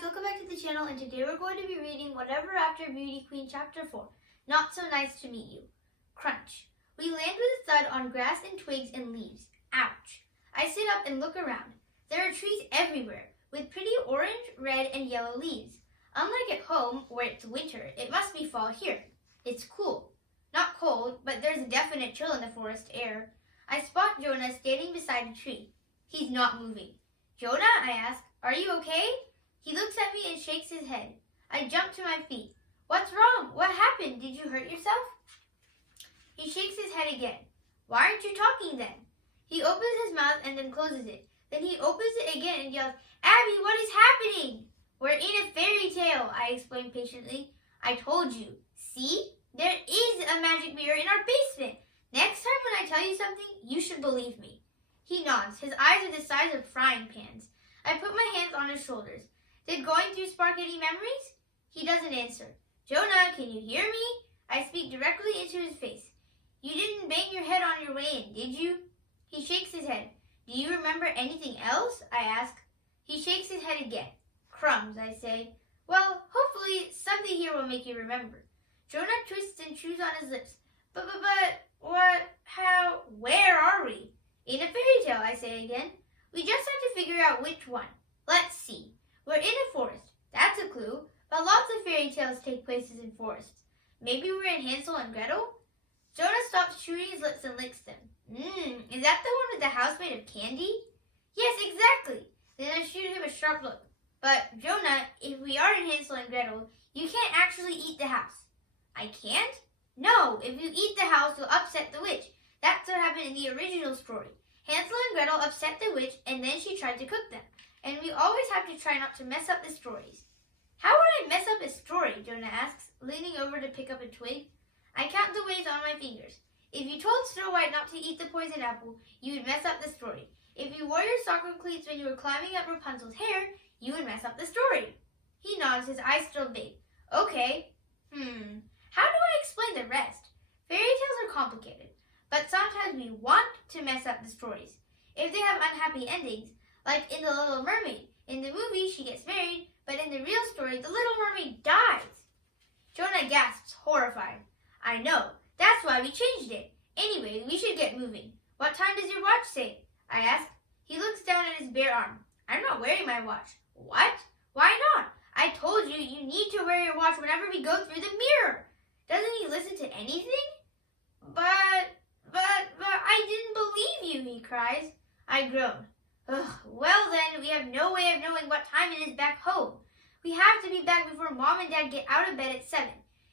guys, welcome back to the channel, and today we're going to be reading Whatever After Beauty Queen Chapter 4, Not So Nice to Meet You. Crunch. We land with a thud on grass and twigs and leaves. Ouch. I sit up and look around. There are trees everywhere, with pretty orange, red, and yellow leaves. Unlike at home, where it's winter, it must be fall here. It's cool. Not cold, but there's a definite chill in the forest air. I spot Jonah standing beside a tree. He's not moving. Jonah, I ask, are you okay? He looks at me and shakes his head. I jump to my feet. What's wrong? What happened? Did you hurt yourself? He shakes his head again. Why aren't you talking then? He opens his mouth and then closes it. Then he opens it again and yells, Abby, what is happening? We're in a fairy tale, I explain patiently. I told you. See? There is a magic mirror in our basement. Next time when I tell you something, you should believe me. He nods. His eyes are the size of frying pans. I put my hands on his shoulders. Did going through spark any memories? He doesn't answer. Jonah, can you hear me? I speak directly into his face. You didn't bang your head on your way in, did you? He shakes his head. Do you remember anything else? I ask. He shakes his head again. Crumbs, I say. Well, hopefully something here will make you remember. Jonah twists and chews on his lips. But, what, how, where are we? In a fairy tale, I say again. We just have to figure out which one. Let's see. We're in a forest. That's a clue. But lots of fairy tales take places in forests. Maybe we're in Hansel and Gretel? Jonah stops chewing his lips and licks them. Is that the one with the house made of candy? Yes, exactly. Then I shoot him a sharp look. But, Jonah, if we are in Hansel and Gretel, you can't actually eat the house. I can't? No, if you eat the house, you'll upset the witch. That's what happened in the original story. Hansel and Gretel upset the witch, and then she tried to cook them. And we always have to try not to mess up the stories. How would I mess up a story? Jonah asks, leaning over to pick up a twig. I count the ways on my fingers. If you told Snow White not to eat the poison apple, you would mess up the story. If you wore your soccer cleats when you were climbing up Rapunzel's hair, you would mess up the story. He nods, his eyes still big. Okay. How do I explain the rest? Fairy tales are complicated, but sometimes we want to mess up the stories. If they have unhappy endings, like in The Little Mermaid. In the movie, she gets married, but in the real story, the Little Mermaid dies. Jonah gasps, horrified. I know. That's why we changed it. Anyway, we should get moving. What time does your watch say? I ask. He looks down at his bare arm. I'm not wearing my watch. What? Why not? I told you you need to wear your watch whenever we go through the mirror. Doesn't he listen to anything? But I didn't believe you, he cries. I groan. Well then, we have no way of knowing what time it is back home. We have to be back before Mom and Dad get out of bed at 7.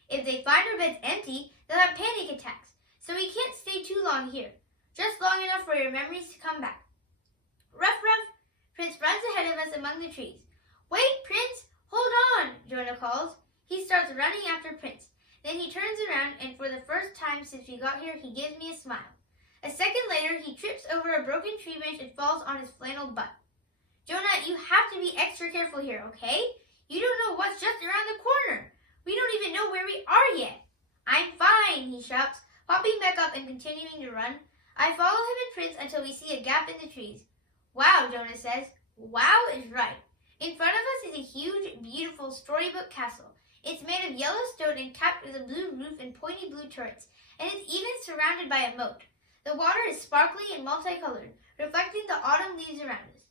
If they find our beds empty, they'll have panic attacks. So we can't stay too long here. Just long enough for your memories to come back. Ruff, ruff. Prince runs ahead of us among the trees. Wait, Prince! Hold on, Jonah calls. He starts running after Prince. Then he turns around, and for the first time since we got here, he gives me a smile. A second later, he trips over a broken tree branch and falls on his flannel butt. Jonah, you have to be extra careful here, okay? You don't know what's just around the corner. We don't even know where we are yet. I'm fine, he shouts, hopping back up and continuing to run. I follow him and Prince until we see a gap in the trees. Wow, Jonah says. Wow is right. In front of us is a huge, beautiful storybook castle. It's made of yellow stone and capped with a blue roof and pointy blue turrets, and it's even surrounded by a moat. The water is sparkly and multicolored, reflecting the autumn leaves around us.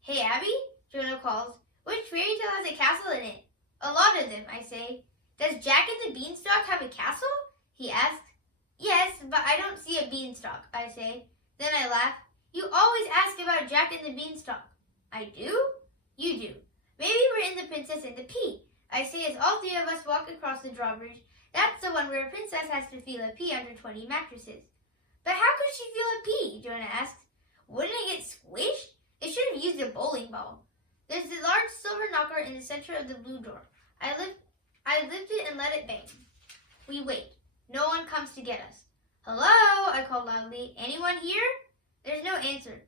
Hey, Abby, Jonah calls. Which fairy tale has a castle in it? A lot of them, I say. Does Jack and the Beanstalk have a castle? He asks. Yes, but I don't see a beanstalk, I say. Then I laugh. You always ask about Jack and the Beanstalk. I do? You do. Maybe we're in The Princess and the Pea, I say as all 3 of us walk across the drawbridge. That's the one where a princess has to feel a pea under 20 mattresses. But how could she feel a pea? Jonah asks. Wouldn't it get squished? It should have used a bowling ball. There's a large silver knocker in the center of the blue door. I lift it and let it bang. We wait. No one comes to get us. Hello, I call loudly. Anyone here? There's no answer.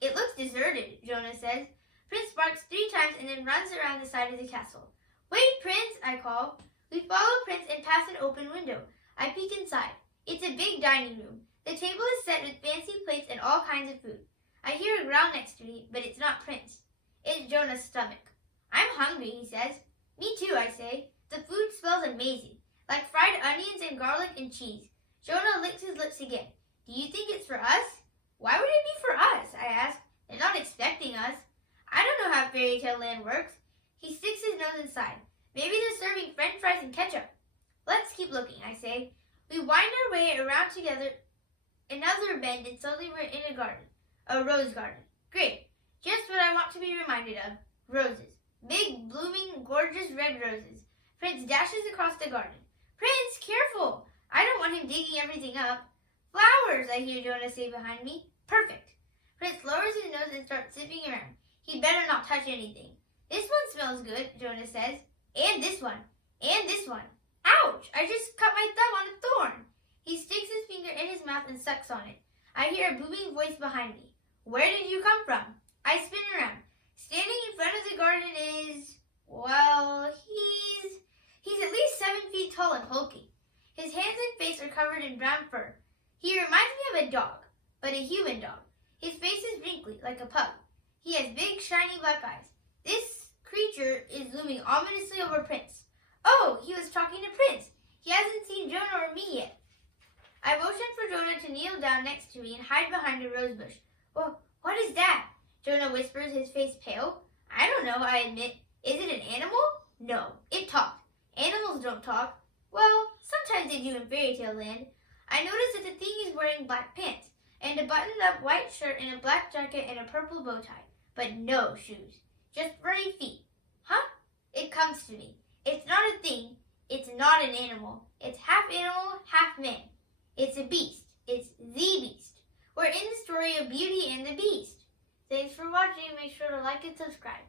It looks deserted, Jonah says. Prince barks 3 times and then runs around the side of the castle. Wait, Prince, I call. We follow Prince and pass an open window. I peek inside. It's a big dining room. The table is set with fancy plates and all kinds of food. I hear a growl next to me, but it's not Prince. It's Jonah's stomach. I'm hungry, he says. Me too, I say. The food smells amazing, like fried onions and garlic and cheese. Jonah licks his lips again. Do you think it's for us? Why would it be for us? I ask. They're not expecting us. I don't know how fairy tale land works. He sticks his nose inside. Maybe they're serving french fries and ketchup. Let's keep looking, I say. We wind our way around together another bend and suddenly we're in a garden. A rose garden. Great. Just what I want to be reminded of. Roses. Big, blooming, gorgeous red roses. Prince dashes across the garden. Prince, careful! I don't want him digging everything up. Flowers, I hear Jonah say behind me. Perfect. Prince lowers his nose and starts zipping around. He better not touch anything. This one smells good, Jonah says. And this one. And this one. Ouch! I just cut my thumb on a thorn. He sticks his finger in his mouth and sucks on it. I hear a booming voice behind me. Where did you come from? I spin around. Standing in front of the garden is, well, he's at least 7 feet tall and hulking. His hands and face are covered in brown fur. He reminds me of a dog, but a human dog. His face is wrinkly, like a pug. He has big, shiny black eyes. This creature is looming ominously over Prince. Oh, he was talking to Prince. He hasn't seen Jonah or me yet. I motion for Jonah to kneel down next to me and hide behind a rose bush. Well, what is that? Jonah whispers, his face pale. I don't know, I admit. Is it an animal? No, it talked. Animals don't talk. Well, sometimes they do in fairy tale land. I notice that the thing is wearing black pants and a buttoned-up white shirt and a black jacket and a purple bow tie, but no shoes. Just furry feet. Huh? It comes to me. It's not a thing. It's not an animal. It's half animal, half man. It's a beast. It's the beast. We're in the story of Beauty and the Beast. Thanks for watching. Make sure to like and subscribe.